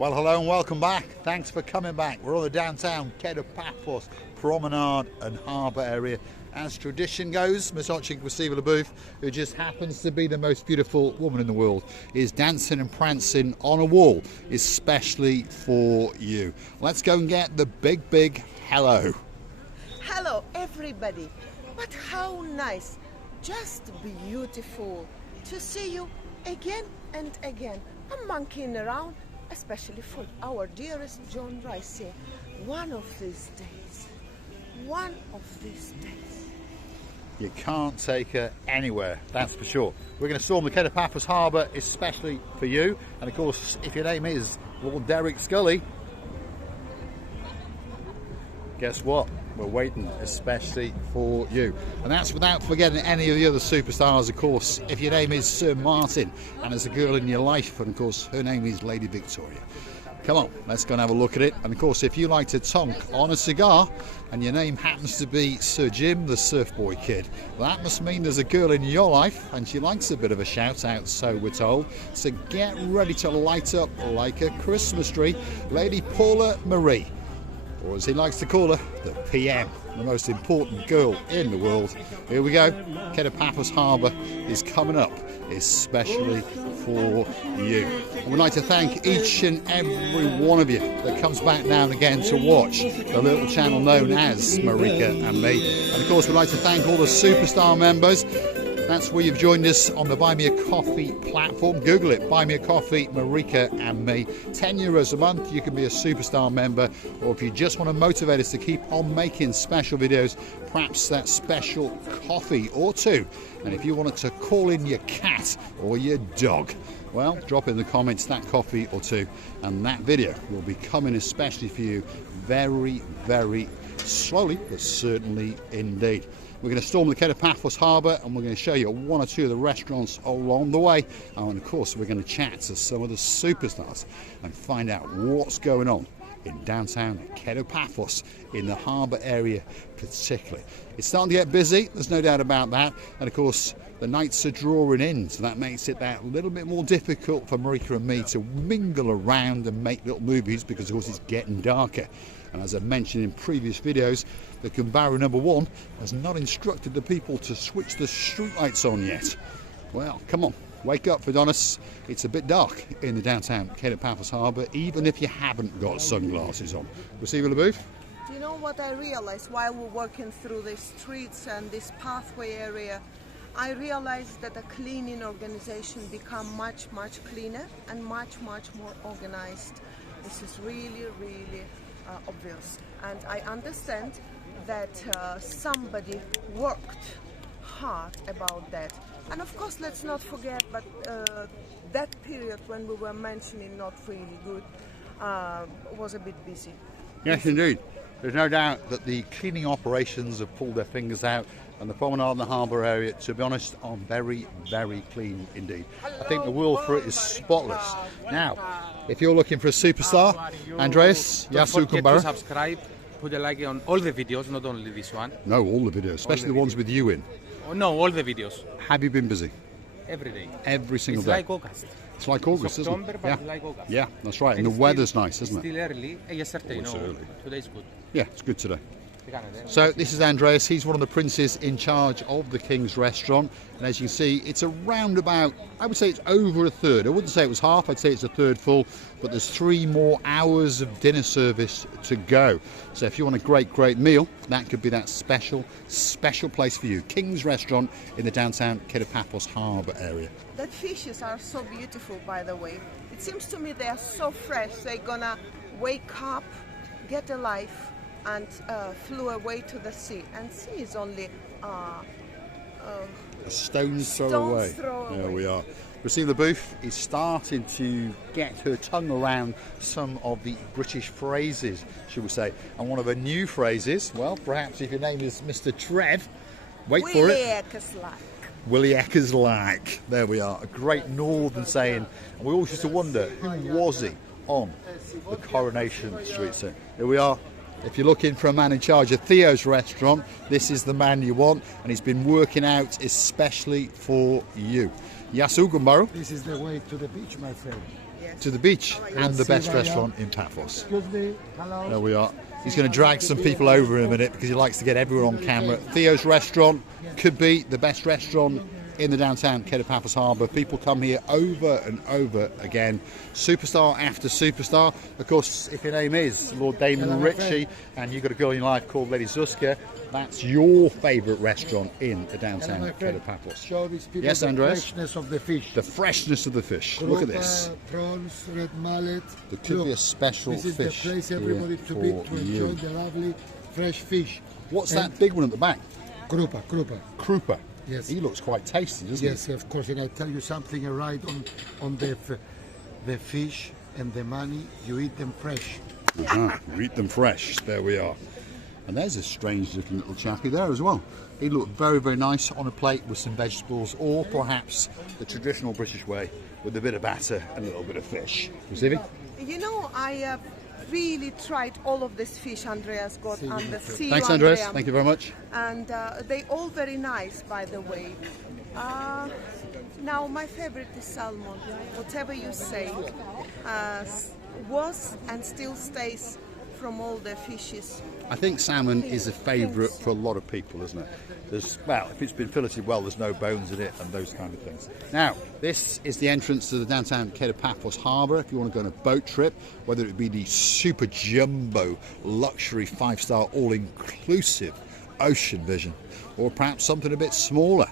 Well, hello and welcome back. Thanks for coming back. We're on the downtown Paphos promenade and harbour area. As tradition goes, Miss Ochik who just happens to be the most beautiful woman in the world, is dancing and prancing on a wall, especially for you. Let's go and get the big hello. Hello, everybody. But how nice, just beautiful to see you again and again. I'm monkeying around, especially for our dearest John Rice. One of these days. You can't take her anywhere, that's for sure. We're going to storm the Paphos Harbour, especially for you. And of course, if your name is Lord Derek Scully, guess what? We're waiting especially for you. And that's without forgetting any of the other superstars, of course. If your name is Sir Martin and there's a girl in your life, and of course her name is Lady Victoria. Come on, let's go and have a look at it. And of course, if you like to tonk on a cigar and your name happens to be Sir Jim the Surf Boy Kid, well, that must mean there's a girl in your life and she likes a bit of a shout out, so we're told. So get ready to light up like a Christmas tree, Lady Paula Marie, or as he likes to call her, the PM, the most important girl in the world. Here we go. Paphos Harbour is coming up, especially for you. And we'd like to thank each and every one of you that comes back now and again to watch the little channel known as Marika and me. And of course, we'd like to thank all the superstar members. That's where you've joined us on the Buy Me a Coffee platform. Google it, Buy Me a Coffee, Marika and me. €10 a month, you can be a superstar member. Or if you just want to motivate us to keep on making special videos, perhaps that special coffee or two. And if you wanted to call in your cat or your dog, well, drop in the comments that coffee or two, and that video will be coming especially for you very slowly, but certainly indeed. We're going to storm the Paphos Harbour and we're going to show you one or two of the restaurants along the way. And of course, we're going to chat to some of the superstars and find out what's going on in downtown Paphos, in the harbour area particularly. It's starting to get busy, there's no doubt about that. And of course, the nights are drawing in, so that makes it that little bit more difficult for Marika and me to mingle around and make little movies, because of course it's getting darker. And as I mentioned in previous videos, the Kumbara #1 has not instructed the people to switch the street lights on yet. Well, come on, wake up, Adonis. It's a bit dark in the downtown Paphos Harbour, even if you haven't got sunglasses on. Receiver LaBouffe? Do you know what I realized while we're walking through the streets and this pathway area? I realized that a cleaning organization become much cleaner and much more organized. This is really obvious, and I understand that somebody worked hard about that. And of course, let's not forget, but that period when we were mentioning not really good was a bit busy. Yes, indeed. There's no doubt that the cleaning operations have pulled their fingers out, and the promenade and the harbour area, to be honest, are very clean indeed. I think the world for it is spotless. Now, if you're looking for a superstar, Andreas, Don't forget to Kumbara. subscribe, put a like on all the videos, not only this one. No, all the videos, especially the ones with you in. Oh, no, all the videos. Have you been busy? Every day. Every single It's day. like August. It's like August, It's isn't October, it? but Yeah. it's like August. Yeah, that's right. And the It's weather's still- nice, isn't it's it? still early. Yesterday, Oh, it's no. early. Today's good. Yeah, it's good today. So this is Andreas. He's one of the princes in charge of the King's Restaurant, and as you can see, it's around about, I would say it's over a third. I wouldn't say it was half, I'd say it's a third full, but there's 3 more hours of dinner service to go. So if you want a great meal, that could be that special place for you. King's Restaurant in the downtown Paphos Harbour area. The fishes are so beautiful, by the way. It seems to me they are so fresh. They're gonna wake up, get a life, and flew away to the sea. And sea is only a stone's throw away. There we are. Receiver LaBouffe is starting to get her tongue around some of the British phrases, should we say. And one of her new phrases, well, perhaps if your name is Mr. Trev, wait for it. Willie Eckers like. There we are. A great northern saying. And we always used to wonder, who was he on the Coronation Street? So here we are. If you're looking for a man in charge of Theos Restaurant, this is the man you want, and he's been working out especially for you. Yasu Gumbaro. This is the way to the beach, my friend. Yes. to the beach and the best restaurant in Paphos. There we are. He's going to drag some people over in a minute because he likes to get everyone on camera. Theos Restaurant could be the best restaurant in the downtown Cape of Paphos Harbour. People come here over and over again. Superstar after superstar. Of course, if your name is Lord Damon Ritchie and you've got a girl in your life called Lady Zuska, that's your favourite restaurant in the downtown Cape of Paphos. Show these people Yes, the Andres? freshness of the fish. The freshness of the fish. Look at this. Prawns, red mullet. There could be a special this is fish the place here everybody to be for to enjoy you. the lovely fresh fish. What's And that big one at the back? Krupa. Krupa. Yes. He looks quite tasty, doesn't Yes, of course. And I tell you something right on the fish and the money. You eat them fresh. he? You eat them fresh. There we are. And there's a strange looking little chappie there as well. He looked very, very nice on a plate with some vegetables, or perhaps the traditional British way with a bit of batter and a little bit of fish. Stevie? You know, I really tried all of this fish Andreas got on the sea. Thanks, Andres. Thank you very much. And they all very nice, by the way. Now my favorite is salmon. Whatever you say, was and still stays from all the fishes. I think salmon is a favourite for a lot of people, isn't it? Well, if it's been filleted well, there's no bones in it and those kind of things. Now, this is the entrance to the downtown Cape of Paphos Harbour. If you want to go on a boat trip, whether it be the super jumbo luxury 5-star all-inclusive Ocean Vision, or perhaps something a bit smaller.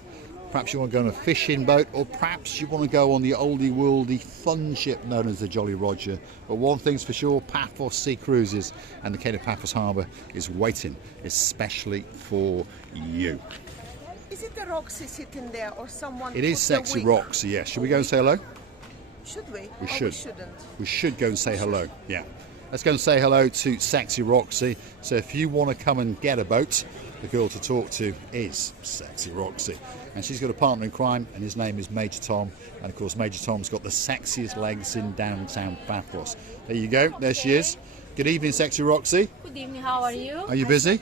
Perhaps you want to go on a fishing boat, or perhaps you want to go on the oldie worldy fun ship known as the Jolly Roger. But one thing's for sure, Paphos Sea Cruises and the Cape of Paphos Harbour is waiting especially for you. Is it the Roxy sitting there or someone? It is put the Sexy wig? Roxy, yes. Should we go and say hello? Should we? We Or should. We shouldn't. We should go and say hello, yeah. Let's go and say hello to Sexy Roxy. So if you want to come and get a boat, the girl to talk to is Sexy Roxy. And she's got a partner in crime, and his name is Major Tom. And of course, Major Tom's got the sexiest legs in downtown Paphos. There you go, there she is. Good evening, Sexy Roxy. Good evening, how are you? Are you busy?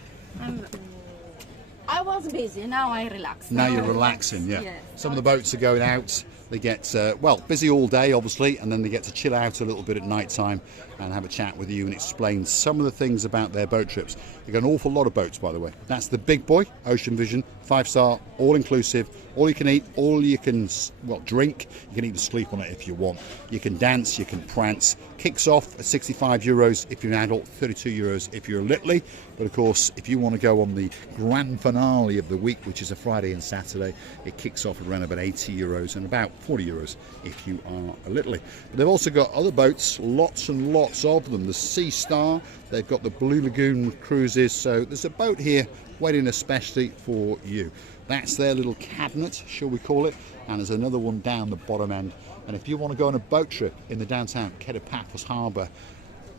I was busy, now I relax. Now you're relaxing, yeah. Yes. Some of the boats are going out. They get, well, busy all day, obviously, and then they get to chill out a little bit at night time and have a chat with you and explain some of the things about their boat trips. They've got an awful lot of boats, by the way. That's the big boy, Ocean Vision, 5-star, all-inclusive, all you can eat, all you can, well, drink. You can even sleep on it if you want. You can dance, you can prance. Kicks off at €65 if you're an adult, €32 if you're a littly. But of course, if you want to go on the grand finale of the week, which is a Friday and Saturday, it kicks off at around about €80 and about €40 if you are a littly. But they've also got other boats, lots and lots of them. The Sea Star, they've got the Blue Lagoon cruises. So there's a boat here waiting especially for you. That's their little cabinet, shall we call it, and there's another one down the bottom end. And if you want to go on a boat trip in the downtown Cape of Paphos Harbour,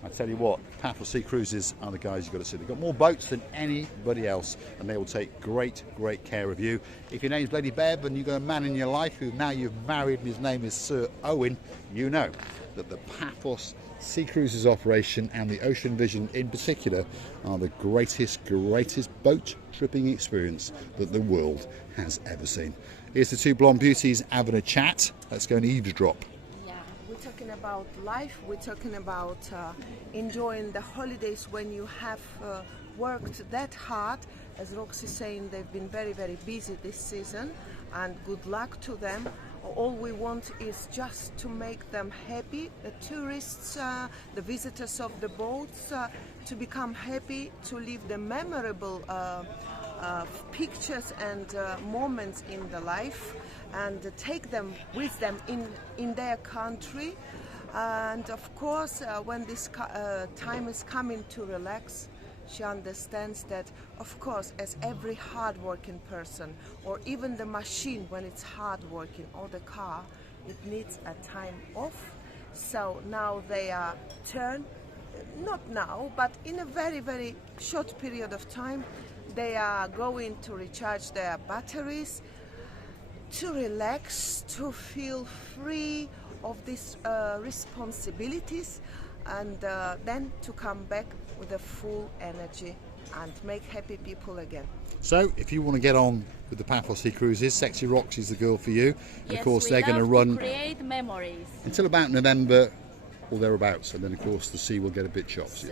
I tell you what, Paphos Sea Cruises are the guys you've got to see. They've got more boats than anybody else, and they will take great, great care of you. If your name's Lady Bev and you've got a man in your life who now you've married and his name is Sir Owen, you know that the Paphos Sea Cruises operation and the Ocean Vision in particular are the greatest boat tripping experience that the world has ever seen. Here's the two blonde beauties having a chat. Let's go and eavesdrop. We're talking about life, we're talking about enjoying the holidays when you have worked that hard. As Roxy's saying, they've been very, very busy this season, and good luck to them. All we want is just to make them happy, the tourists, the visitors of the boats, to become happy, to live the memorable pictures and moments in the life, and take them with them in their country. And of course, when this time is coming to relax, she understands that, of course, as every hard-working person, or even the machine when it's hard-working, or the car, it needs a time off. So now they are turned, not now, but in a very, very short period of time, they are going to recharge their batteries, to relax, to feel free of these responsibilities, and then to come back with a full energy and make happy people again. So if you want to get on with the Paphos Sea Cruises. Sexy Roxy's the girl for you. And Yes, of course, we they're going to love run create memories. until about November or thereabouts. And then, of course, the sea will get a bit choppy.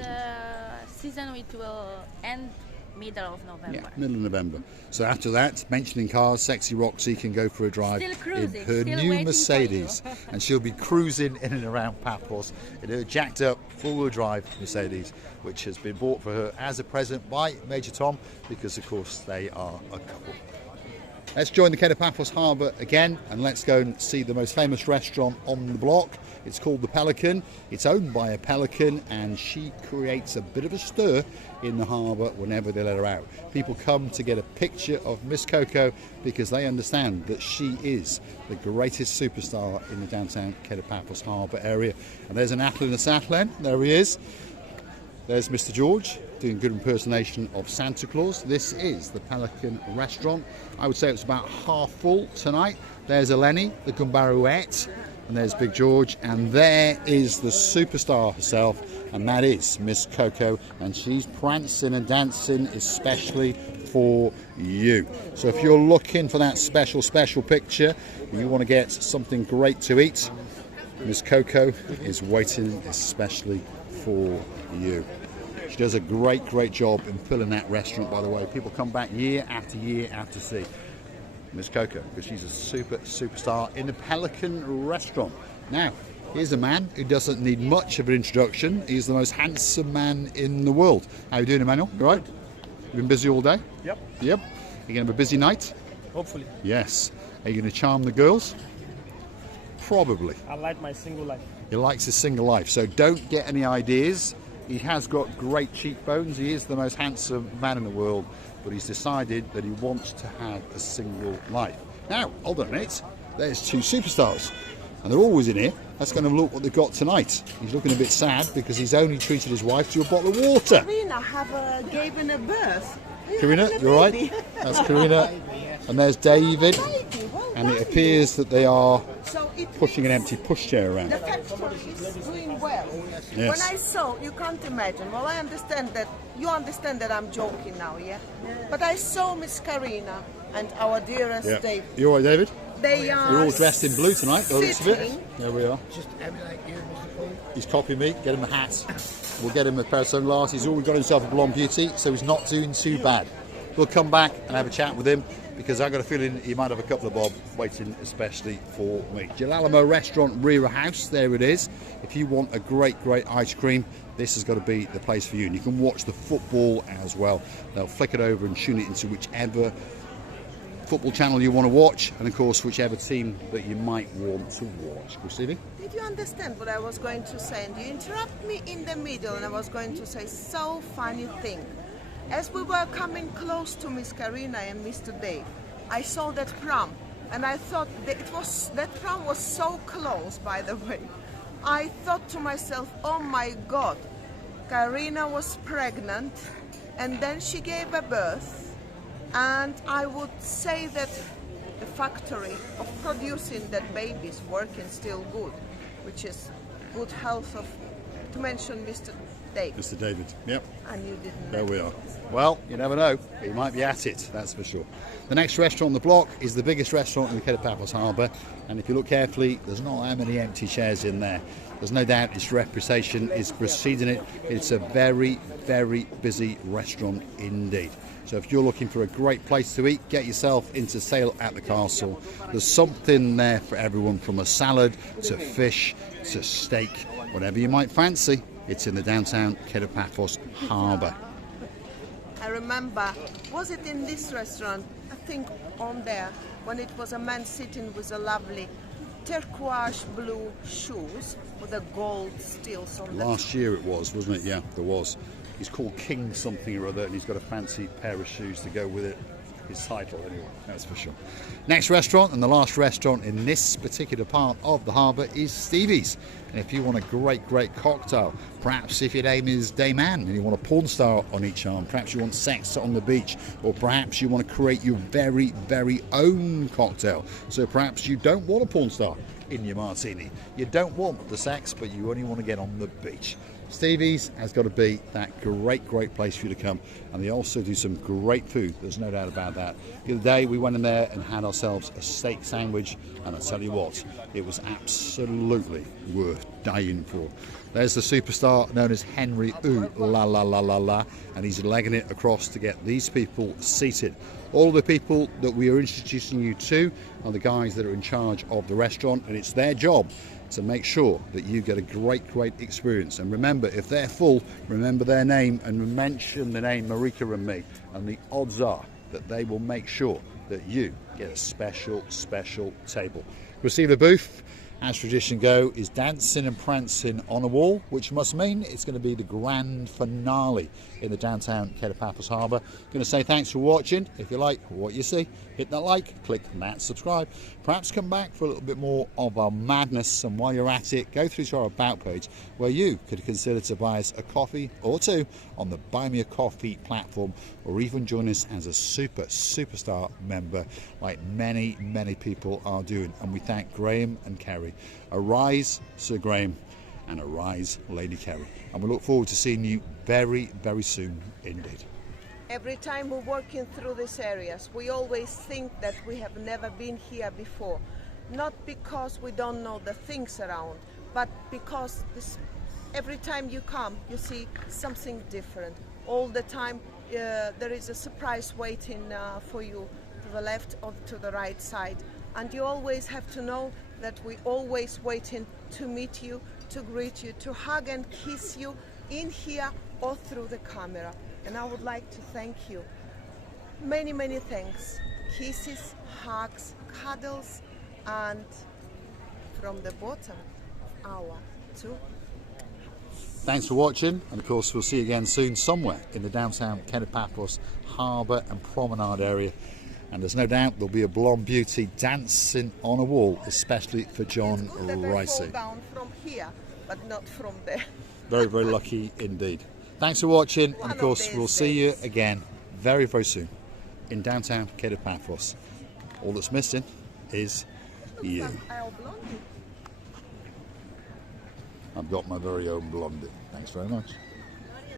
Season it will end middle of November. Yeah, middle of November. So after that, mentioning cars, Sexy Roxy can go for a drive Still in cruising, her still new waiting for Mercedes. you. And she'll be cruising in and around Paphos in her jacked up four-wheel drive Mercedes, which has been bought for her as a present by Major Tom, because of course they are a couple. Let's join the Paphos Harbour again, and let's go and see the most famous restaurant on the block. It's called the Pelican. It's owned by a pelican, and she creates a bit of a stir in the harbour whenever they let her out. People come to get a picture of Miss Coco because they understand that she is the greatest superstar in the downtown Paphos Harbour area. And there's an athlete in a Satlan. There he is. There's Mr. George doing good impersonation of Santa Claus. This is the Pelican Restaurant. I would say it's about half full tonight. There's Eleni, the Gumbaruette, and there's Big George, and there is the superstar herself, and that is Miss Coco, and she's prancing and dancing especially for you. So if you're looking for that special picture, and you want to get something great to eat, Miss Coco is waiting especially for you. She does a great job in filling that restaurant, by the way. People come back year after see Miss Coco, because she's a superstar in the Pelican Restaurant. Now, here's a man who doesn't need much of an introduction. He's the most handsome man in the world. How you doing, Emmanuel? You all right? You been busy all day? Yep. Yep. You gonna have a busy night? Hopefully. Yes. Are you gonna charm the girls? Probably. I like my single life. He likes his single life, so don't get any ideas. He has got great cheekbones. He is the most handsome man in the world, but he's decided that he wants to have a single life. Now, hold on a minute. There's two superstars, and they're always in here. Let's go and have a look what they've got tonight. He's looking a bit sad because he's only treated his wife to a bottle of water. Karina given a birth. Karina, you all right? That's Karina. And there's David. And it appears that they are pushing an empty pushchair around. The factory is doing well. Yes. When I saw, you can't imagine. Well, I understand that. You understand that I'm joking now, yeah? But I saw Miss Karina and our dearest Yeah. David. You all right, David? They are. You're all dressed in blue tonight. by the looks of it. sitting. There we are. He's copying me. Get him a hat. We'll get him a pair of sunglasses. He's already got himself a blonde beauty, so he's not doing too bad. We'll come back and have a chat with him, because I've got a feeling he might have a couple of bob waiting especially for me. Galal Restaurant, Rear House, there it is. If you want a great ice cream, this has got to be the place for you. And you can watch the football as well. They'll flick it over and tune it into whichever football channel you want to watch, and of course whichever team that you might want to watch. Go, Stevie. Did you understand what I was going to say? And you interrupt me in the middle, and I was going to say so funny thing. As we were coming close to Miss Karina and Mr. Dave, I saw that pram, and I thought that pram was so close, by the way. I thought to myself, oh my God, Karina was pregnant, and then she gave a birth, and I would say that the factory of producing that baby is working still good, which is good health of, to mention Mr. Dave. Mr. David. Yep. And you didn't There know. we are. Well, you never know. He might be at it, that's for sure. The next restaurant on the block is the biggest restaurant in the Paphos Harbour, and if you look carefully, there's not that many empty chairs in there. There's no doubt its reputation is preceding it. It's a very busy restaurant indeed. So if you're looking for a great place to eat, get yourself into Sail at the Castle. There's something there for everyone, from a salad to fish to steak, whatever you might fancy. It's in the downtown Paphos Harbour. I remember, was it in this restaurant? I think on there, when it was a man sitting with a lovely turquoise blue shoes with a gold steels on them. Last year it was, wasn't it? Yeah, there was. He's called King something or other, and he's got a fancy pair of shoes to go with it. His title, anyway, that's for sure. Next restaurant, and the last restaurant in this particular part of the harbour, is Stevies. And if you want a great cocktail, perhaps if your name is Dame Anne and you want a porn star on each arm, perhaps you want sex on the beach, or perhaps you want to create your very own cocktail. So perhaps you don't want a porn star in your martini. You don't want the sex, but you only want to get on the beach. Stevies has got to be that great place for you to come, and they also do some great food, there's no doubt about that. The other day we went in there and had ourselves a steak sandwich, and I tell you what, it was absolutely worth dying for. There's the superstar known as Henry Ooh La La La La La, and he's legging it across to get these people seated. All the people that we are introducing you to are the guys that are in charge of the restaurant, and it's their job to make sure that you get a great experience. And remember, if they're full, remember their name and mention the name Marika and me, and the odds are that they will make sure that you get a special table. Receive a booth, as tradition go, is dancing and prancing on a wall, which must mean it's going to be the grand finale in the downtown Paphos Harbour. Going to say thanks for watching. If you like what you see, hit that like, click that subscribe. Perhaps come back for a little bit more of our madness, and while you're at it, go through to our About page where you could consider to buy us a coffee or two on the Buy Me a Coffee platform, or even join us as a superstar member like many people are doing. And we thank Graham and Kerry. Arise, Sir Graham, and arise, Lady Kerry. And we look forward to seeing you very soon indeed. Every time we're working through these areas, we always think that we have never been here before. Not because we don't know the things around, but because every time you come, you see something different. All the time there is a surprise waiting for you to the left or to the right side. And you always have to know that we're always waiting to meet you, to greet you, to hug and kiss you in here or through the camera. And I would like to thank you. Many thanks. Kisses, hugs, cuddles, and from the bottom of our two. Thanks for watching, and of course we'll see you again soon somewhere in the downtown Paphos Harbour and Promenade area. And there's no doubt there'll be a blonde beauty dancing on a wall, especially for John Ricey. Fall down from here, but not from there. Very lucky indeed. Thanks for watching, and of course we'll see you again very soon in downtown Paphos. All that's missing is you. I've got my very own blondie. Thanks very much.